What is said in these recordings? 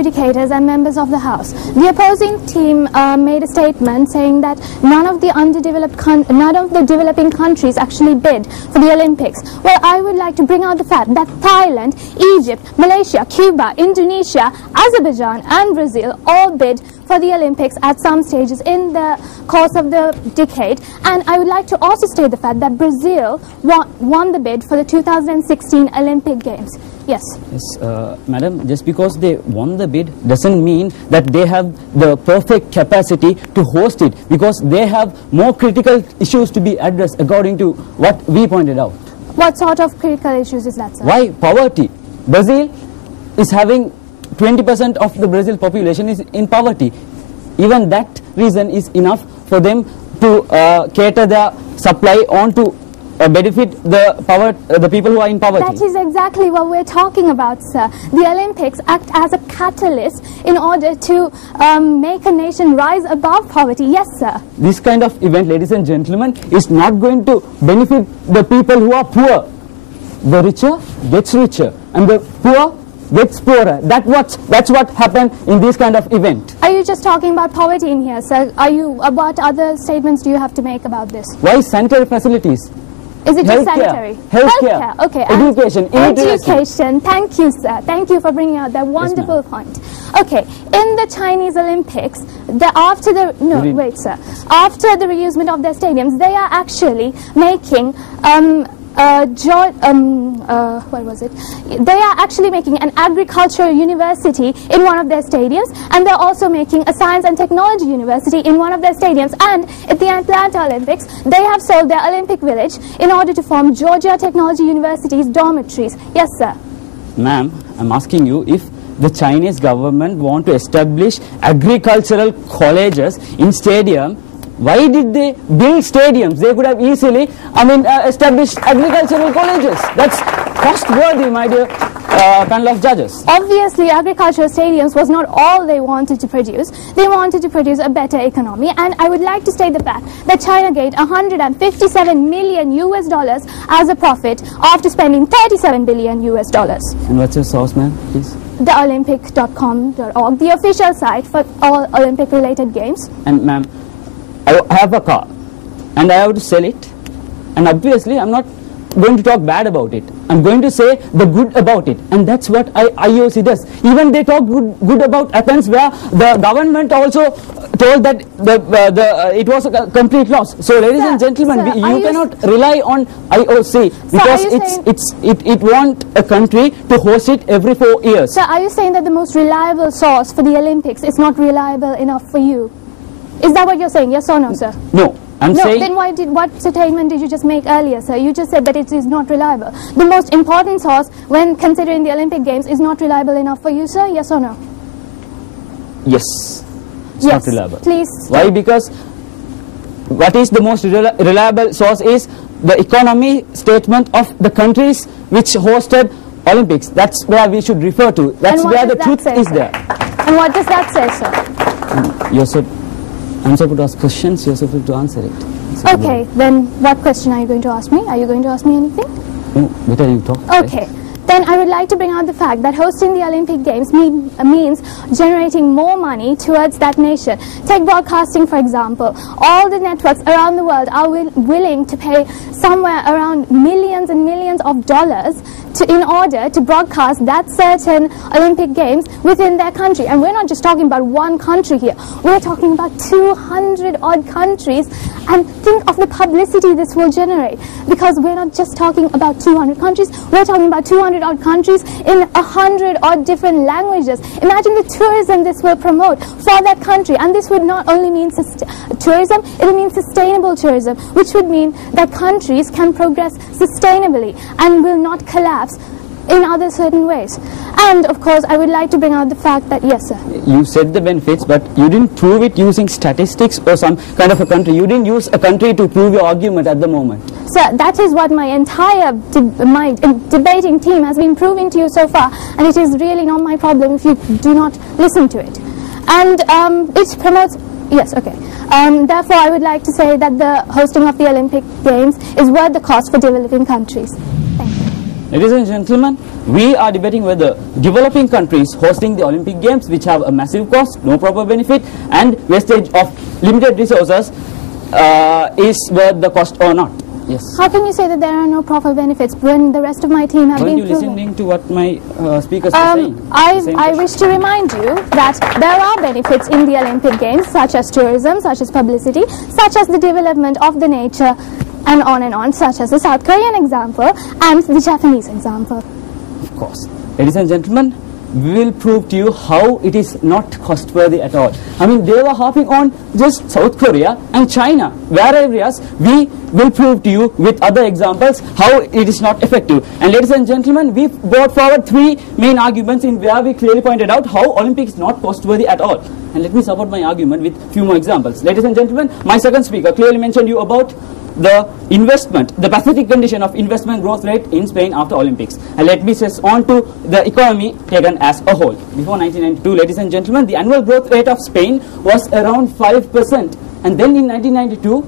adjudicators and members of the House. The opposing team made a statement saying that none of the developing countries actually bid for the Olympics. Well, I would like to bring out the fact that Thailand, Egypt, Malaysia, Cuba, Indonesia, Azerbaijan and Brazil all bid for the Olympics at some stages in the course of the decade. And I would like to also state the fact that Brazil won the bid for the 2016 Olympic Games. Yes. Yes, madam, just because they won the bid doesn't mean that they have the perfect capacity to host it, because they have more critical issues to be addressed according to what we pointed out. What sort of critical issues is that, sir? Why? Poverty. Brazil is having 20% of the Brazil population is in poverty. Even that reason is enough for them to cater their supply on to benefit the people who are in poverty. That is exactly what we're talking about, sir. The Olympics act as a catalyst in order to make a nation rise above poverty. Yes, sir. This kind of event, ladies and gentlemen, is not going to benefit the people who are poor. The richer gets richer and the poor gets poorer. That's what happened in this kind of event. Are you just talking about poverty in here, sir? What other statements do you have to make about this? Why sanitary facilities? Is it just sanitary? Healthcare. Okay. Education. Education. Thank you, sir. Thank you for bringing out that wonderful point. Okay. In the Chinese Olympics, after the reusement of their stadiums, they are actually making They are actually making an agricultural university in one of their stadiums, and they're also making a science and technology university in one of their stadiums. And at the Atlanta Olympics, they have sold their Olympic Village in order to form Georgia Technology University's dormitories. Yes, sir. Ma'am, I'm asking you, if the Chinese government want to establish agricultural colleges in stadium, why did they build stadiums? They could have easily, established agricultural colleges. That's trustworthy, my dear panel of judges. Obviously, agricultural stadiums was not all they wanted to produce. They wanted to produce a better economy. And I would like to state the fact that China gained $157 million as a profit after spending $37 billion. And what's your source, ma'am, please? theolympic.com.org, the official site for all Olympic-related games. And ma'am, I have a car and I have to sell it, and obviously I'm not going to talk bad about it. I'm going to say the good about it, and that's what IOC does. Even they talk good about Athens, where the government also told that it was a complete loss. So ladies and gentlemen, you cannot rely on IOC, because it want a country to host it every 4 years. So are you saying that the most reliable source for the Olympics is not reliable enough for you? Is that what you're saying? Yes or no, sir? No. I'm saying... Then what statement did you just make earlier, sir? You just said that it is not reliable. The most important source when considering the Olympic Games is not reliable enough for you, sir? Yes or no? Yes. It's not reliable. Please. Why? Because what is the most reliable source is the economy statement of the countries which hosted Olympics. That's where we should refer to. That's where the truth is there. And what does that say, sir? I'm supposed to ask questions, you're supposed to answer it. Okay, then what question are you going to ask me? Are you going to ask me anything? No, better you talk. Okay. Then I would like to bring out the fact that hosting the Olympic Games means generating more money towards that nation. Take broadcasting, for example. All the networks around the world are willing to pay somewhere around millions and millions of dollars in order to broadcast that certain Olympic Games within their country. And we're not just talking about one country here. We're talking about 200 odd countries. And think of the publicity this will generate. Because we're not just talking about 200 countries. We're talking about 200 odd countries in 100 odd different languages. Imagine the tourism this will promote for that country. And this would not only mean tourism, it will mean sustainable tourism, which would mean that countries can progress sustainably and will not collapse in other certain ways. And of course, I would like to bring out the fact that, yes, sir. You said the benefits, but you didn't prove it using statistics or some kind of a country. You didn't use a country to prove your argument at the moment. Sir, that is what my entire debating team has been proving to you so far, and it is really not my problem if you do not listen to it. And it promotes... Yes, okay. Therefore, I would like to say that the hosting of the Olympic Games is worth the cost for developing countries. Thank you. Ladies and gentlemen, we are debating whether developing countries hosting the Olympic Games, which have a massive cost, no proper benefit, and wastage of limited resources, is worth the cost or not. Yes. How can you say that there are no proper benefits when the rest of my team have been proven? Weren't you listening to what my speakers are saying? I wish to remind you that there are benefits in the Olympic Games, such as tourism, such as publicity, such as the development of the nature, and on, such as the South Korean example and the Japanese example. Of course. Ladies and gentlemen, we will prove to you how it is not cost-worthy at all. I mean, they were harping on just South Korea and China, where areas we will prove to you with other examples how it is not effective. And ladies and gentlemen, we brought forward three main arguments in where we clearly pointed out how Olympics is not cost-worthy at all. And let me support my argument with few more examples. Ladies and gentlemen, my second speaker clearly mentioned you about the investment, the pathetic condition of investment growth rate in Spain after Olympics. And let me stress on to the economy taken as a whole. Before 1992, ladies and gentlemen, the annual growth rate of Spain was around 5%. And then in 1992,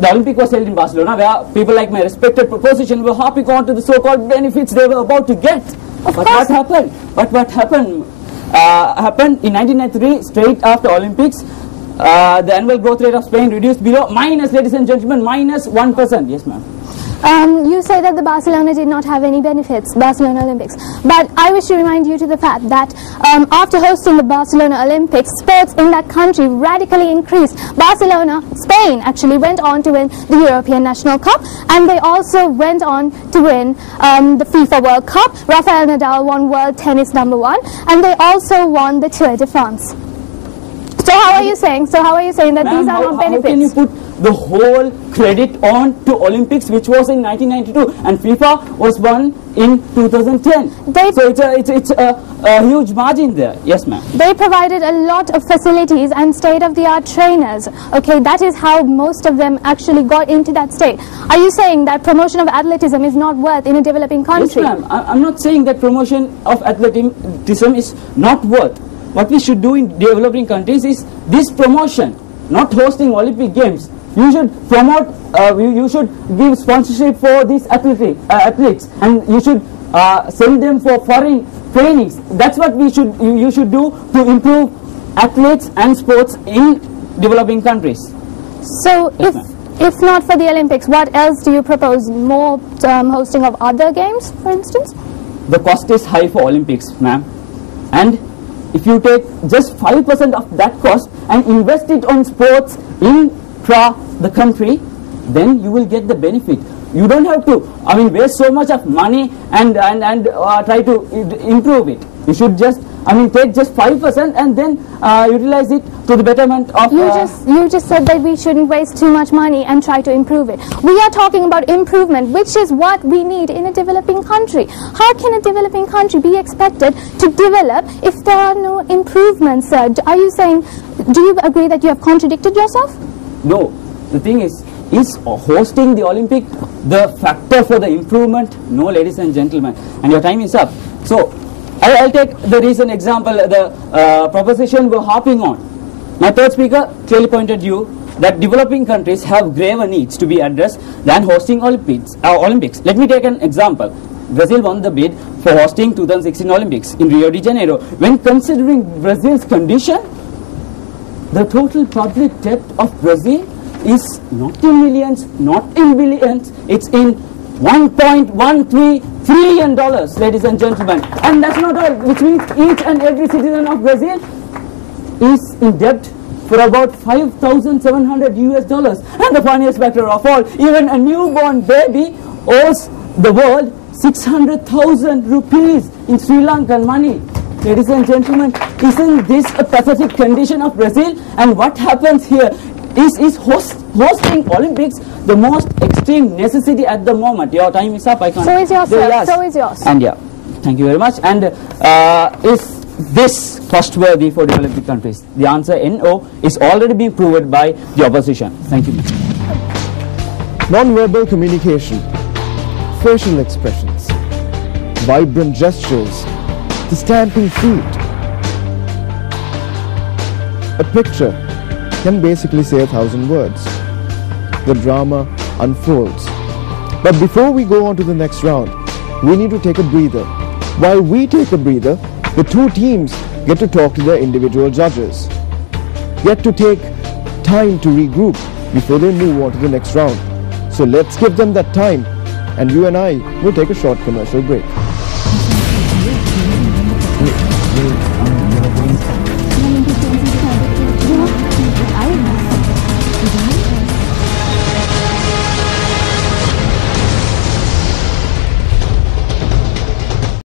the Olympic was held in Barcelona, where people like my respected proposition were harping on to the so-called benefits they were about to get. But what happened? What happened? Happened in 1993, straight after Olympics. The annual growth rate of Spain reduced below ladies and gentlemen, -1%. Yes, ma'am. You say that the Barcelona did not have any benefits, Barcelona Olympics. But I wish to remind you to the fact that after hosting the Barcelona Olympics, sports in that country radically increased. Spain actually went on to win the European National Cup, and they also went on to win the FIFA World Cup. Rafael Nadal won World Tennis #1, and they also won the Tour de France. So how are you saying that these are not benefits? How can you put the whole credit on to Olympics, which was in 1992, and FIFA was won in 2010? So it's a huge margin there. Yes, ma'am. They provided a lot of facilities and state-of-the-art trainers. Okay, that is how most of them actually got into that state. Are you saying that promotion of athleticism is not worth in a developing country? Yes, ma'am. I'm not saying that promotion of athleticism is not worth. What we should do in developing countries is this promotion, not hosting Olympic Games. You should promote, you should give sponsorship for these athletes, and you should send them for foreign trainings. That's what you should do to improve athletes and sports in developing countries. So if not for the Olympics, what else do you propose? More hosting of other games, for instance? The cost is high for Olympics, ma'am. And if you take just 5% of that cost and invest it on sports in the country, then you will get the benefit. You don't have to, waste so much of money and try to improve it. You should just, take just 5% and then utilize it to the betterment of... You just said that we shouldn't waste too much money and try to improve it. We are talking about improvement, which is what we need in a developing country. How can a developing country be expected to develop if there are no improvements, sir? Are you saying, do you agree that you have contradicted yourself? No. The thing is hosting the Olympic the factor for the improvement? No, ladies and gentlemen. And your time is up. So, I'll take the recent example, the proposition we're harping on. My third speaker clearly pointed you that developing countries have graver needs to be addressed than hosting Olympics. Let me take an example. Brazil won the bid for hosting 2016 Olympics in Rio de Janeiro. When considering Brazil's condition, the total public debt of Brazil is not in millions, not in billions, it's in $1.13 trillion, ladies and gentlemen. And that's not all, which means each and every citizen of Brazil is in debt for about $5,700 US. And the funniest factor of all, even a newborn baby owes the world 600,000 rupees in Sri Lankan money. Ladies and gentlemen, isn't this a pathetic condition of Brazil? And what happens here is hosting Olympics the most extreme necessity at the moment. Your time is up. I can't. So is yours, sir. So is yours. And yeah, thank you very much. And is this trustworthy for developing countries? The answer no is already being proved by the opposition. Thank you. Non-verbal communication, facial expressions, vibrant gestures, the stamping feet. A picture can basically say 1,000 words. The drama unfolds. But before we go on to the next round, we need to take a breather. While we take a breather, the two teams get to talk to their individual judges, get to take time to regroup before they move on to the next round. So let's give them that time, and you and I will take a short commercial break.